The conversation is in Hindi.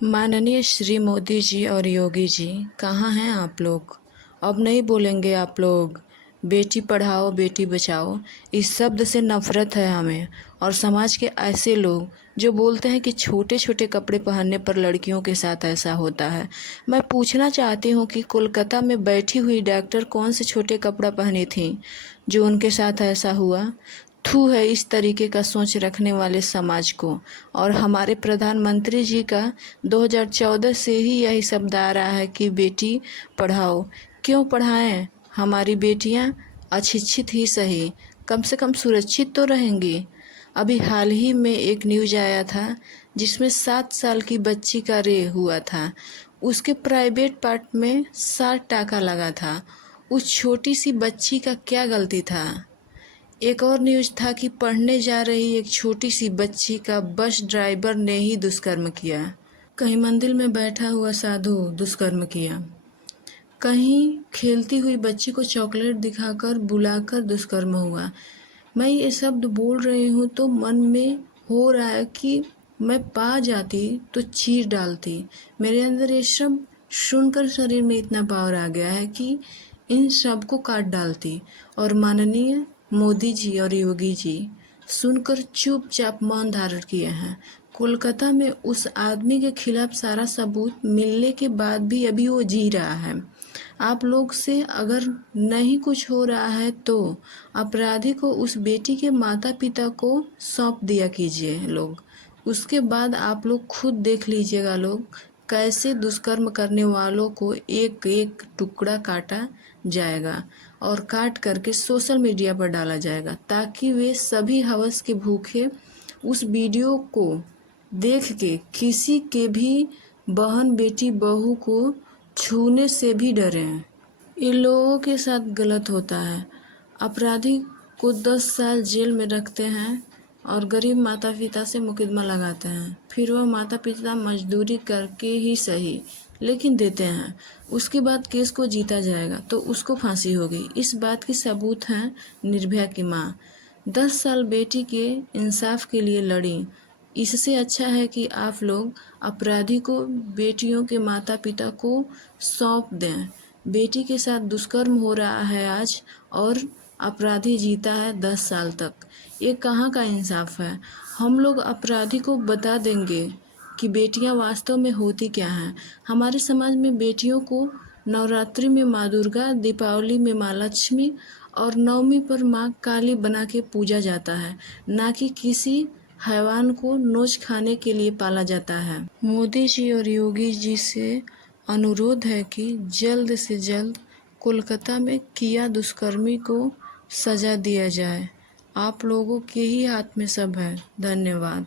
माननीय श्री मोदी जी और योगी जी, कहाँ हैं आप लोग? अब नहीं बोलेंगे आप लोग बेटी पढ़ाओ बेटी बचाओ। इस शब्द से नफ़रत है हमें। और समाज के ऐसे लोग जो बोलते हैं कि छोटे छोटे कपड़े पहनने पर लड़कियों के साथ ऐसा होता है। मैं पूछना चाहती हूँ कि कोलकाता में बैठी हुई डॉक्टर कौन से छोटे कपड़ा पहनी थी जो उनके साथ ऐसा हुआ? थू है इस तरीके का सोच रखने वाले समाज को। और हमारे प्रधानमंत्री जी का 2014 से ही यही शब्द आ रहा है कि बेटी पढ़ाओ। क्यों पढ़ाएं? हमारी बेटियां अशिक्षित ही सही, कम से कम सुरक्षित तो रहेंगी। अभी हाल ही में एक न्यूज़ आया था जिसमें 7 साल की बच्ची का रेप हुआ था। उसके प्राइवेट पार्ट में 60 टाका लगा था। उस छोटी सी बच्ची का क्या गलती था? एक और न्यूज़ था कि पढ़ने जा रही एक छोटी सी बच्ची का बस ड्राइवर ने ही दुष्कर्म किया। कहीं मंदिर में बैठा हुआ साधु दुष्कर्म किया, कहीं खेलती हुई बच्ची को चॉकलेट दिखाकर बुलाकर दुष्कर्म हुआ। मैं ये शब्द बोल रही हूँ तो मन में हो रहा है कि मैं पा जाती तो चीर डालती। मेरे अंदर ये सब सुनकर शरीर में इतना पावर आ गया है कि इन सब को काट डालती। और माननीय मोदी जी और योगी जी सुनकर चुपचाप मौन धारण किए हैं। कोलकाता में उस आदमी के खिलाफ सारा सबूत मिलने के बाद भी अभी वो जी रहा है। आप लोग से अगर नहीं कुछ हो रहा है तो अपराधी को उस बेटी के माता पिता को सौंप दिया कीजिए लोग। उसके बाद आप लोग खुद देख लीजिएगा लोग कैसे दुष्कर्म करने वालों को एक एक टुकड़ा काटा जाएगा और काट करके सोशल मीडिया पर डाला जाएगा, ताकि वे सभी हवस के भूखे उस वीडियो को देख के किसी के भी बहन बेटी बहू को छूने से भी डरें। इन लोगों के साथ गलत होता है। अपराधी को 10 साल जेल में रखते हैं और गरीब माता पिता से मुकदमा लगाते हैं। फिर वह माता पिता मजदूरी करके ही सही लेकिन देते हैं। उसके बाद केस को जीता जाएगा तो उसको फांसी होगी। इस बात की सबूत हैं निर्भया की माँ। 10 साल बेटी के इंसाफ के लिए लड़ी। इससे अच्छा है कि आप लोग अपराधी को बेटियों के माता पिता को सौंप दें। बेटी के साथ दुष्कर्म हो रहा है आज और अपराधी जीता है 10 साल तक। ये कहाँ का इंसाफ है? हम लोग अपराधी को बता देंगे कि बेटियां वास्तव में होती क्या हैं। हमारे समाज में बेटियों को नवरात्रि में माँ दुर्गा, दीपावली में माँ लक्ष्मी और नवमी पर माँ काली बना के पूजा जाता है, ना कि किसी हैवान को नोच खाने के लिए पाला जाता है। मोदी जी और योगी जी से अनुरोध है कि जल्द से जल्द कोलकाता में किया दुष्कर्मी को सजा दिया जाए। आप लोगों के ही हाथ में सब है। धन्यवाद।